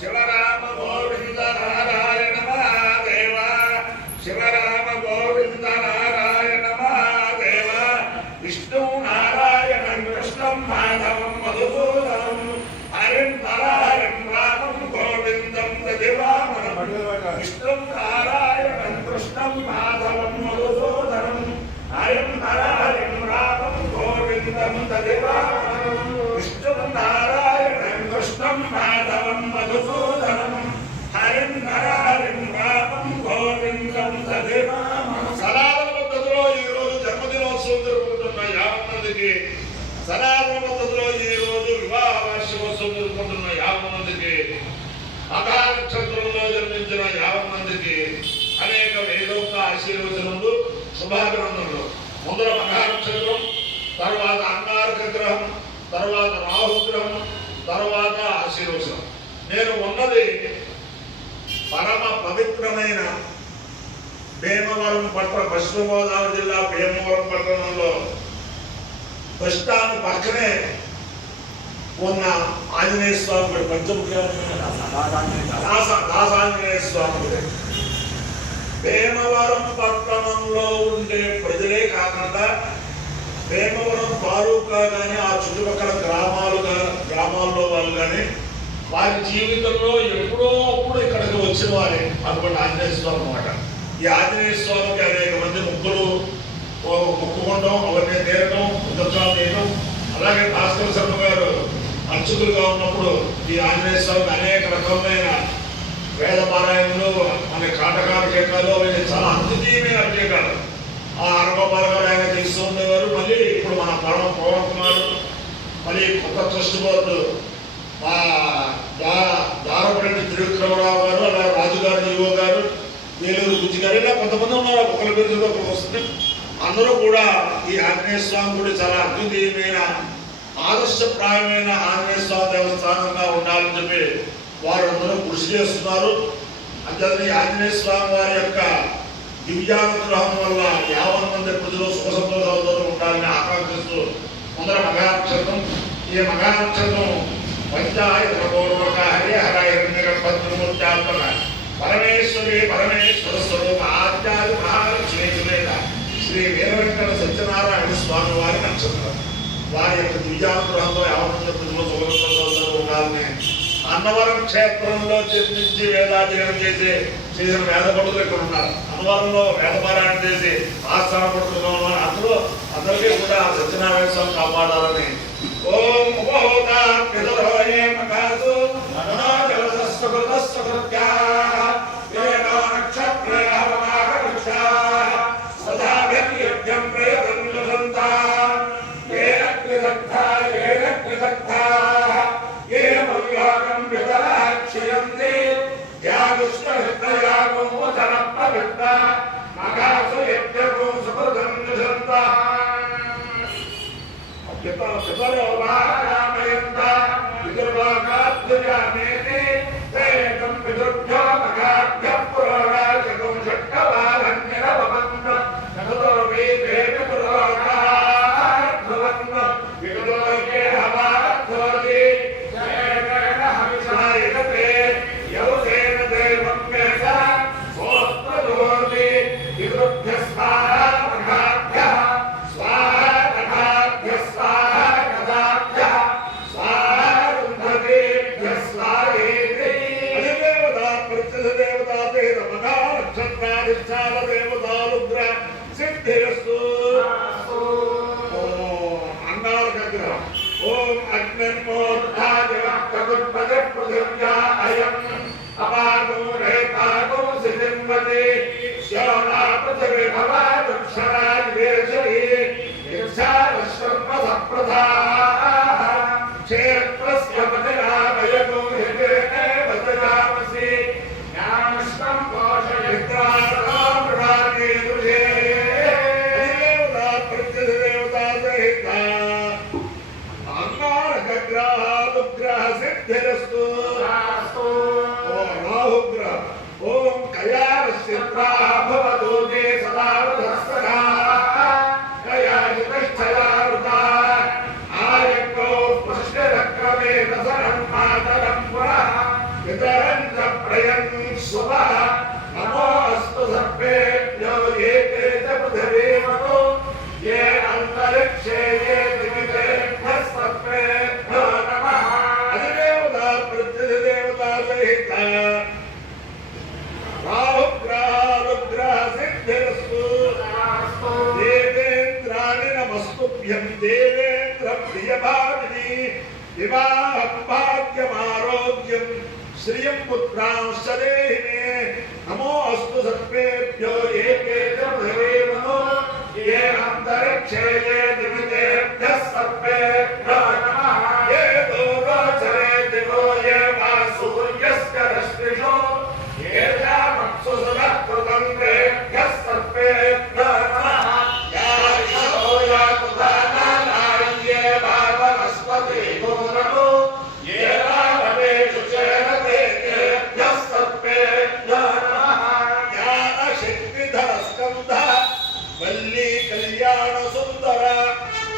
శివరామ గోవింద నారాయణ మహాదేవ శివరామ గోవింద నారాయణ మహాదేవ విష్ణు నారాయణం కృష్ణం మాధవం మధుసూదనం హరిం నారాయణం రామం గోవిందం దదివామనం విష్ణు నారాయణం కృష్ణం మాధవం మధుసూదనం హరిం నారాయణం రామం గోవిందం దదివామనం విష్ణు నారాయణం కృష్ణం మాధవం మధుసూదనం హరిం నారాయణం రామం గోవిందం దదివామనం. సనాతన పద్ధతిలో ఈ రోజు జన్మదినోత్సవం జరుపుకుంటున్న 50 మందికి, సనాతన పద్ధతిలో ఈ రోజు వివాహ వార్షికోత్సవం జరుపుకుంటున్న 50 మందికి, మఖానక్షత్రంలో జన్మించిన 50 మందికి అనేక వేదోక్త ఆశీర్వచనములు, శుభాభినందనలు. ముందర మఖానక్షత్రం, తర్వాత అంగారక గ్రహం, తర్వాత రాహుగ్రహం, తర్వాత ఆశీర్వచనం. నేను ఉన్నది పరమ పవిత్రమైన భీమవరం పట్టణ, పశ్చిమ గోదావరి జిల్లా భీమవరం పట్టణంలో బస్ స్టాండ్ పక్కనే ఉన్న ఆంజనేయ స్వామి గుడి, పంచముఖ్యమైన దాసాంజనేయ స్వామి గుడి. భీమవరం పట్టణంలో ఉండే ప్రజలే కాకుండా భీమవరం తాలూకా కానీ ఆ చుట్టుపక్కల గ్రామాల్లో వాళ్ళు కానీ వారి జీవితంలో ఎప్పుడో అప్పుడు ఇక్కడికి వచ్చిన వారే అటువంటి ఆంజనేయ స్వామి అన్నమాట. ఈ ఆంజనేయ స్వామికి అనేక మంది ముగ్గులు మొక్కుకోవడం, అవన్నీ తీరడం, ఉదర్శాలు చేయడం. అలాగే భాస్కర శర్మ గారు అర్చకులుగా ఉన్నప్పుడు ఈ ఆంజనేయ స్వామికి అనేక రకమైన వేద పారాయణలు, మన కాటకాల అభిషేకాలు, అవన్నీ చాలా అద్భుతమైన అభిషేకాలు ఆ అనుగోపాల గారు ఆయన చేస్తూ ఉండేవారు. మళ్ళీ ఇప్పుడు మన పవన్ కుమార్, మళ్ళీ కొత్త ట్రస్ట్ బోర్డు దారపరెడ్డి త్రివిక్రమరావు గారు, అలా రాజుగారు ఈవో గారు, వేలూరు బుజ్జి గారు, ఇలా కొంతమంది ఉన్నారు. ఒకరి పేరుతో ఒకరికి వస్తుంది. అందరూ కూడా ఈ ఆంజనేయ స్వామి గుడి చాలా అద్భుతమైన ఆదర్శప్రాయమైన ఆంజనేయ స్వామి దేవస్థానంగా ఉండాలని చెప్పి వారందరూ కృషి చేస్తున్నారు. అంతేకాదు ఈ ఆంజనేయ స్వామి వారి యొక్క దివ్యానుగ్రహం వల్ల 50 మంది ప్రజలు సుఖ సంతోషాలతో ఉండాలని ఆకాంక్షిస్తూ ముందర మఘానక్షత్రం. ఈ మఘానక్షత్రం పంచాయతపూర్వక హరిహర హిరణ్యగర్భద్రమూర్త్యాత్మక పరమేశ్వరి పరమేశ్వర స్వరూప ఆచార్య మహాలక్ష్మి సురేఖ శ్రీ వీరవెంకట సత్యనారాయణ స్వామి వారి నక్షత్రం. వారి యొక్క దివ్యానుగ్రహంలో 50 మంది ప్రజలు సుఖ సంతోషాలతో ఉండాలని అన్నవరం క్షేత్రంలో జన్మించి వేదాధ్యయనం చేసిన వేద పండితులు ఇక్కడ ఉన్నారు. అన్నవరంలో వేదపారాయణ చేసి ఆస్థాన పండితులుగా ఉన్నారు. అందులో అందరికీ కూడా సత్యనారాయణ స్వామి కాపాడాలని. ఓం క్షేత్ర सहित राहुग्रह सिद्धिरस्तु देवेन्द्राणि नमस्तुभ्यं देवेन्द्र प्रियभामिनी विवाहं भाग्यमारोग्यं श्रियं पुत्रांश्च देहि मे नमोऽस्तु सर्वेभ्यो एकेभ्यो ये अन्तरिक्षे ये दिवितेभ्यः सर्वेभ्यो नमः ये दूरोचरे दिवो ये वा सूर्यस्य रश्मिषु ये जामत्सु सुरकृतं तेभ्यः सर्वेभ्यो नमः या ईशो या तुदानानार्ये वा वनस्पति नमो ये वा भवेषु चेरते तेभ्यः सर्वेभ्यो नमः ज्ञानशक्तिधरस्कन्धः वल्ली कल्याण सुंदर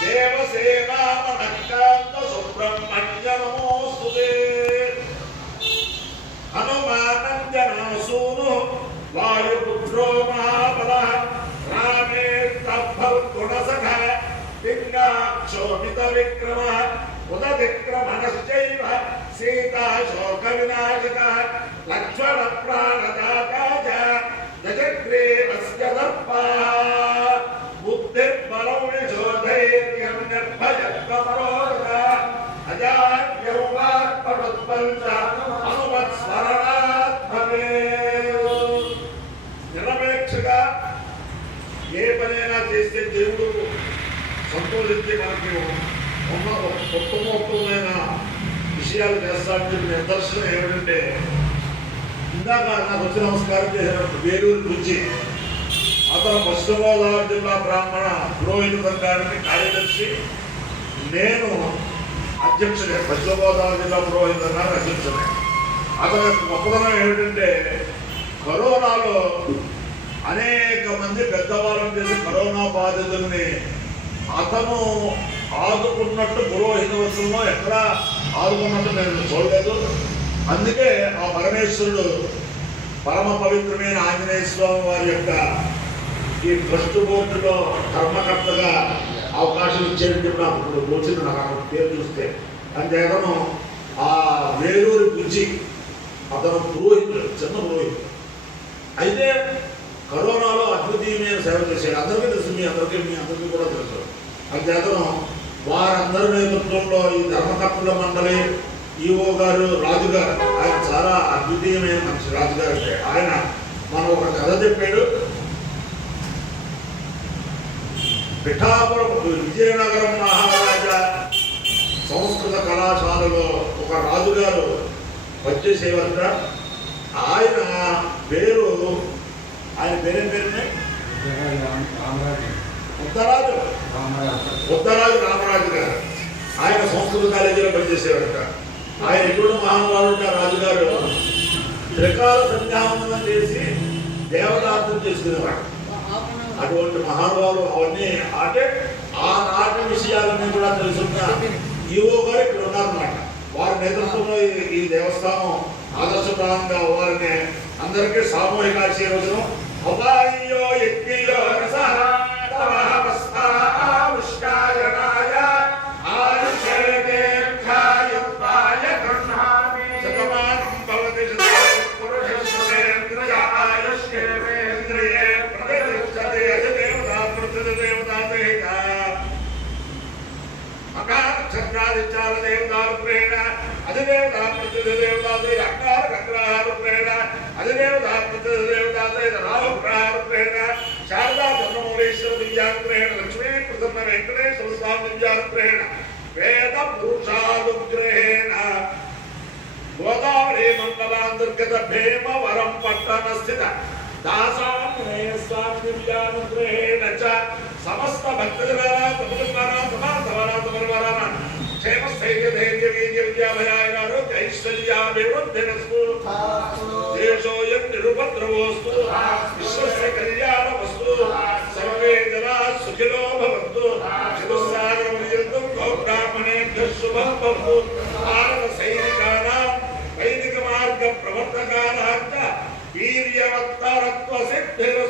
देवसेना मनकांत सुब्रह्मण्य नमोस्तुते हनुमानंजनासूनु वायुपुत्रो महाबलः रामेर्तभ्र गुणसखः पिङ्गाक्षोभित विक्रमः उदतिक्रमणश्चैव सीता शोकविनाशकः लक्ष्मण प्राणदाता च जजग्रीवस्य दर्पः बुद्धिर्बलं यशोधैर्यं निर्भयत्वमरोगः अजाड्यौवात्पटुत्पञ्च अनुमत्स्मरणात् भवेत् నిరపేక్షగా ఏ పనైనా చేస్తే దేవుడు సంతోషించి మనకి ఉత్తమోత్తమైన విషయాలు చేస్తాడని చెప్పిన నిదర్శనం ఏమిటంటే ఇందాక నాకు వచ్చి నమస్కారం చేసినప్పుడు వేలూరు గురించి అతను పశ్చిమ గోదావరి జిల్లా బ్రాహ్మణ పురోహిత సంఘానికి కార్యదర్శి, నేను అధ్యక్షుడే. పశ్చిమ గోదావరి జిల్లా పురోహిత సంఘానికి అధ్యక్షుడే. అతని యొక్క గొప్పతనం ఏమిటంటే కరోనాలో అనేక మంది పెద్దవాళ్ళని చేసి కరోనా బాధితుల్ని అతను ఆదుకున్నట్టు పురోహిత వస్తువులో ఎక్కడా ఆదుకున్నట్టు నేను చూడలేదు. అందుకే ఆ పరమేశ్వరుడు పరమ పవిత్రమైన ఆంజనేయ స్వామి వారి యొక్క ఈ ట్రస్ట్ బోర్డులో కర్మకర్తగా అవకాశం ఇచ్చేది చెప్పి నాకు ఇప్పుడు వచ్చింది. నాకు పేరు చూస్తే అంతేతను ఆ వేలూరు గురించి అతను పురోహితుడు, చిన్న పురోహితుడు. అయితే కరోనాలో అద్వితీయమైన సేవ చేశాడు. అందరికీ తెలుసు, మీ అందరికీ కూడా తెలుసు. అంతేతను వారందరి నేతృత్వంలో ఈ ధర్మకర్తల మండలి ఈఓ గారు రాజుగారు, ఆయన చాలా అద్వితీయమైన మనిషి. రాజుగారు అంటే ఆయన మనం ఒక కథ చెప్పాడు. పిఠాపురం విజయనగరం మహారాజా సంస్కృత కళాశాలలో ఒక రాజుగారు పనిచేసేవారట. ఆయన పేరేం పేరునే ఉత్తరాజు రామరాజు గారు. ఆయన సంస్కృత కాలేజీలో పనిచేసేవారట. ఆయన ఎటువంటి మహానుభావుడు రాజుగారు త్రికాల సంధ్యావందనం చేసి దేవతార్థం చేసుకునేవాడు. అటువంటి మహానుభావులు అవన్నీ అంటే ఆనాటి విషయాలన్నీ కూడా తెలుసుకున్న ఈవో గారు ఇక్కడ ఉన్నారన్నమాట. వారి నేతృత్వంలో ఈ దేవస్థానం ఆదర్శప్రాయంగా అవ్వాలని అందరికీ సామూహిక ఆశీర్వచనం. అవాయో యజ్ఞయో అధిదేవతా ప్రతిదేవతాదే అకార గగ్రహారుపేణ అధిదేవతా ప్రతిదేవతాదే రాహుగ్రహారుపేణ శారదా చంద్రమౌళేశ్వర దివ్యాగ్రహేణ లక్ష్మీ ప్రసన్న వెంకటేశ్వర స్వామి దివ్యాగ్రహేణ వేద పురుషానుగ్రహేణ గోదావరి మండలాంతర్గత భీమవరం పట్టణ స్థిత దాసాంజనేయ స్వామి దివ్యానుగ్రహేణ చ సమస్త భక్తజనాల సమర్థవరాన క్షేమస్థైర్య ధైర్య వీర్య విద్యాభయారోగ్య ఐశ్వర్యాభివృద్ధిరస్తు దేశోయం నిరుపద్రవోస్తు విశ్వస్య కళ్యాణమస్తు సర్వే జనా సుఖినో భవంతు చతుస్సాగరపర్యంతం గోబ్రాహ్మణేభ్యః శుభం భవతు. భారత సైనికానాం వైదిక మార్గ ప్రవర్తకానాం చ వీర్యవత్తరత్వ సిద్ధిరస్తు.